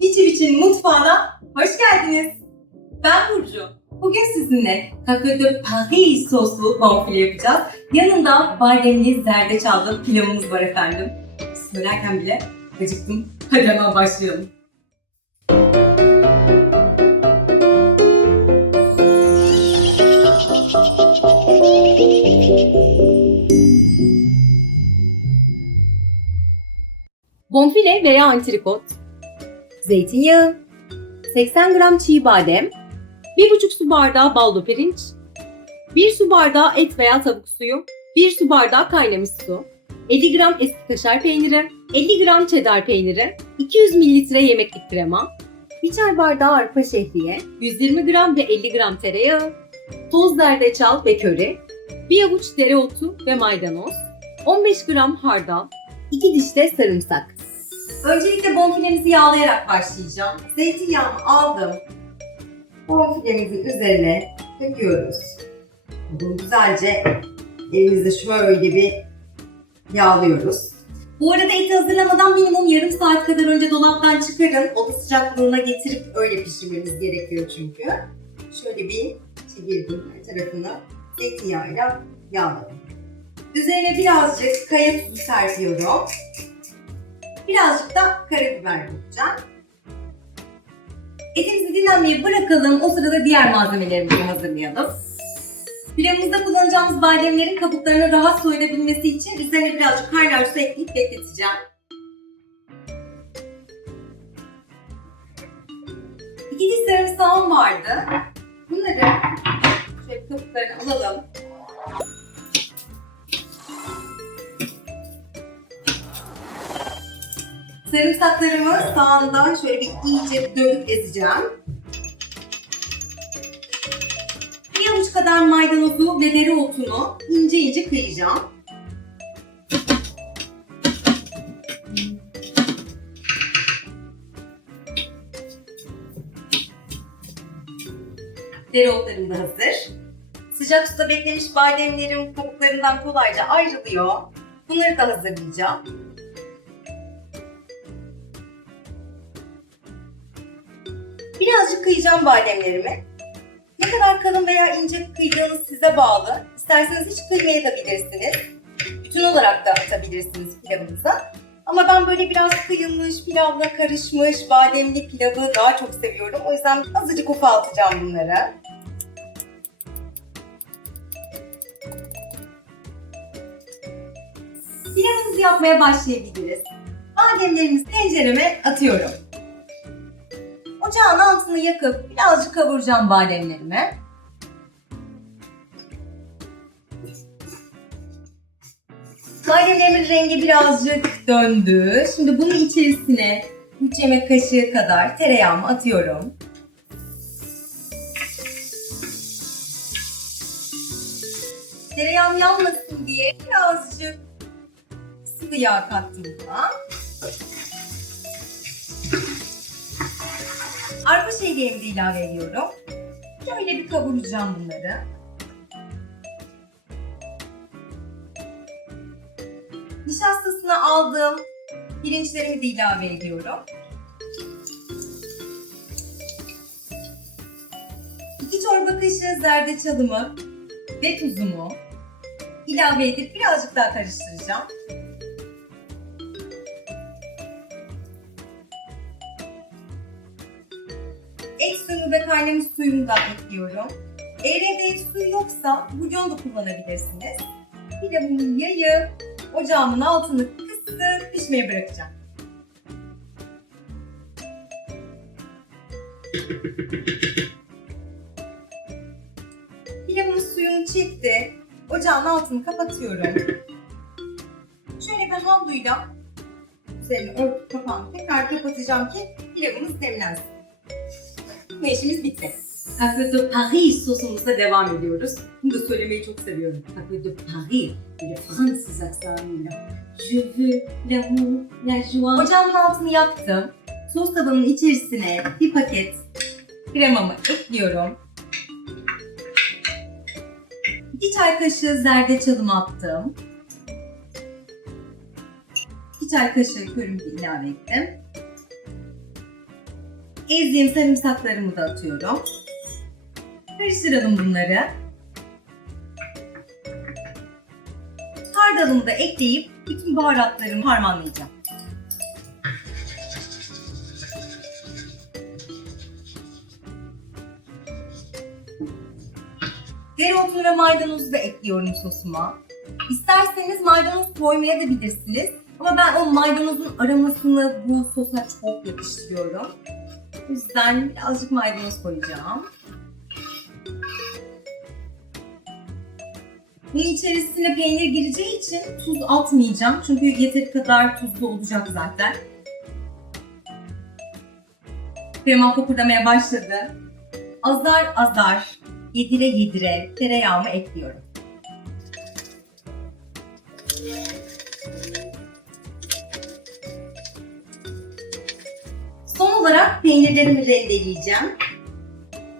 İçi için mutfağına hoş geldiniz. Ben Burcu. Bugün sizinle Cafe de Paris soslu bonfile yapacağız. Yanında bademli zerdeçallı pilavımız var efendim. Söylerken bile acıktım. Hadi hemen başlayalım. Bonfile veya antrikot, zeytinyağı, 80 gram çiğ badem, 1,5 su bardağı baldo pirinç, 1 su bardağı et veya tavuk suyu, 1 su bardağı kaynamış su, 50 gram eski kaşar peyniri, 50 gram çedar peyniri, 200 mililitre yemeklik krema, 1 çay bardağı arpa şehriye, 120 gram ve 50 gram tereyağı, toz zerdeçal ve köri, 1 avuç dereotu ve maydanoz, 15 gram hardal, 2 diş de sarımsak. Öncelikle bonfilemizi yağlayarak başlayacağım. Zeytinyağımı aldım. Bonfilemizin üzerine döküyoruz. Bunu güzelce elimizde şöyle bir yağlıyoruz. Bu arada eti hazırlamadan minimum yarım saat kadar önce dolaptan çıkarın. Oda sıcaklığına getirip öyle pişirmemiz gerekiyor çünkü. Şöyle bir çevirdim her tarafını zeytinyağıyla yağladım. Üzerine birazcık kaya tuzu serpiyorum. Birazcık da karabiber koyacağım. Etimizi dinlenmeye bırakalım. O sırada diğer malzemelerimizi hazırlayalım. Pilavımızda kullanacağımız bademlerin kabuklarını rahat soyulabilmesi için üzerine birazcık kaynar su ekleyip bekleteceğim. İki diş sarımsağım vardı. Bunları şöyle kabuklarını alalım. Sarımsaklarımı sağından şöyle bir iyice dövüp ezeceğim. Bir avuç kadar maydanozu ve dereotunu ince ince kıyacağım. Dereotlarım da hazır. Sıcak suda beklemiş bademlerim kabuklarından kolayca ayrılıyor. Bunları da hazırlayacağım. Kıyacağım bademlerimi. Ne kadar kalın veya ince kıydığınız size bağlı. İsterseniz hiç kıymayabilirsiniz. Bütün olarak da atabilirsiniz pilavınıza. Ama ben böyle biraz kıyılmış, pilavla karışmış, bademli pilavı daha çok seviyorum. O yüzden azıcık ufaltacağım bunları. Pilavımızı yapmaya başlayabiliriz. Bademlerimizi tencereme atıyorum. Ocağın altını yakıp birazcık kavuracağım bademlerimi. Bademlerimin rengi birazcık döndü. Şimdi bunun içerisine 3 yemek kaşığı kadar tereyağımı atıyorum. Tereyağım yanmasın diye birazcık sıvı yağ kattım buna. Arpa şehriyemi de ilave ediyorum. Şöyle bir kavuracağım bunları. Nişastasını aldığım pirinçlerimi de ilave ediyorum. İki çorba kaşığı zerdeçalımı ve tuzumu ilave edip birazcık daha karıştıracağım. Et suyumu ve kaynamış suyumu da ekliyorum. Eğer evde et suyu yoksa bulyon da kullanabilirsiniz. Pilavımı yayıp ocağımın altını kısıp pişmeye bırakacağım. Pilavımın suyunu çekti. Ocağın altını kapatıyorum. Şöyle bir havluyla üzerine örtüp kapağını tekrar kapatacağım ki pilavımız demlensin. Bu işimiz bitti. Cafe de Paris sosumuzla devam ediyoruz. Bunu da söylemeyi çok seviyorum. Cafe de Paris. Böyle Fransız aksanıyla. Je veux l'amour, la joie. Ocağımın altını yaktım. Sos tabanının içerisine bir paket kremamı ekliyorum. 2 çay kaşığı zerdeçalımı attım. 2 çay kaşığı körümü ilave ettim. Ezdiğim sarımsaklarımı da atıyorum. Karıştıralım bunları. Hardalımı da ekleyip bütün baharatlarımı harmanlayacağım. Dereotu ve maydanozu da ekliyorum sosuma. İsterseniz maydanoz koymaya da bilirsiniz. Ama ben o maydanozun aromasını bu sosa çok yakıştırıyorum. O yüzden birazcık maydanoz koyacağım. Bunun içerisine peynir gireceği için tuz atmayacağım. Çünkü yeteri kadar tuzlu olacak zaten. Krema kokurdamaya başladı. Azar azar, yedire yedire tereyağımı ekliyorum. Olarak peynirlerimi rendeleyeceğim.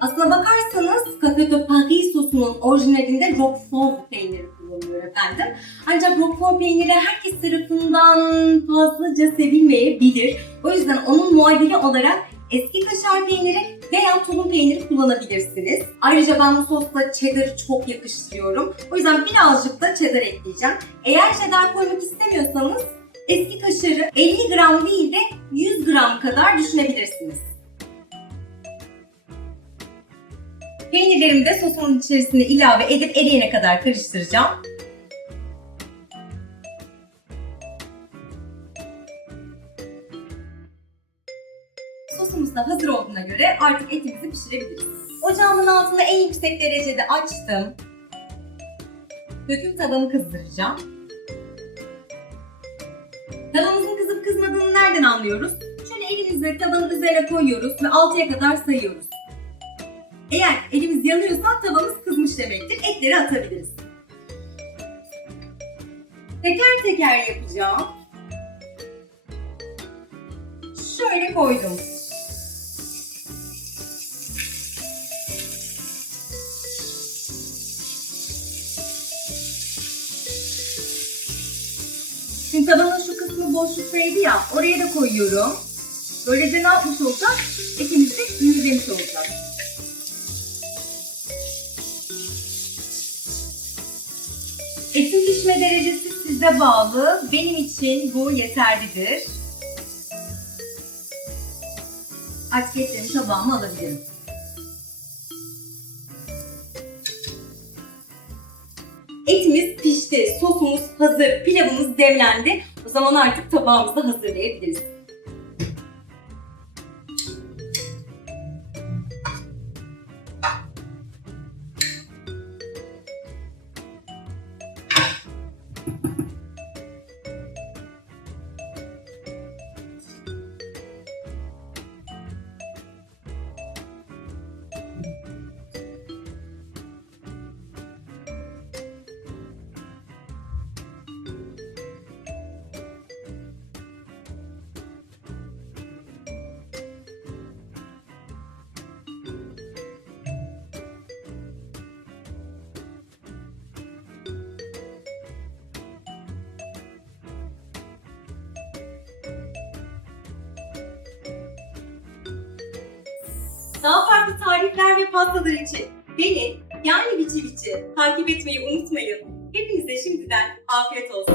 Aslına bakarsanız Café de Paris sosunun orijinalinde Roquefort peyniri kullanılıyor efendim. Ancak Roquefort peyniri herkes tarafından fazlaca sevilmeyebilir. O yüzden onun muadili olarak eski kaşar peyniri veya tulum peyniri kullanabilirsiniz. Ayrıca ben bu sosla cheddar'ı çok yakıştırıyorum. O yüzden birazcık da cheddar ekleyeceğim. Eğer cheddar koymak istemiyorsanız eski kaşarı 50 gram değil de 100 gram kadar düşünebilirsiniz. Peynirlerimi de sosumun içerisine ilave edip eriyene kadar karıştıracağım. Sosumuz da hazır olduğuna göre artık etimizi pişirebiliriz. Ocağımın altını en yüksek derecede açtım. Döküm tavamı kızdıracağım. Tavamızın kızıp kızmadığını nereden anlıyoruz? Şöyle elimizle tavanın üzerine koyuyoruz ve 6'ya kadar sayıyoruz. Eğer elimiz yanıyorsa tavamız kızmış demektir. Etleri atabiliriz. Teker teker yapacağım. Şöyle koydum. Şimdi kısmı boşluktaydı ya, oraya da koyuyorum. Böylece ne yapmış olacak? Etimizi mühürlemiş olacak. Etin pişme derecesi size bağlı. Benim için bu yeterlidir. Artık etlerimi tabağıma alabilirim. Etimiz pişti, sosumuz hazır, pilavımız demlendi. O zaman artık tabağımızı hazırlayabiliriz. Daha farklı tarifler ve pastalar için beni yani Bici Bici takip etmeyi unutmayın. Hepinize şimdiden afiyet olsun.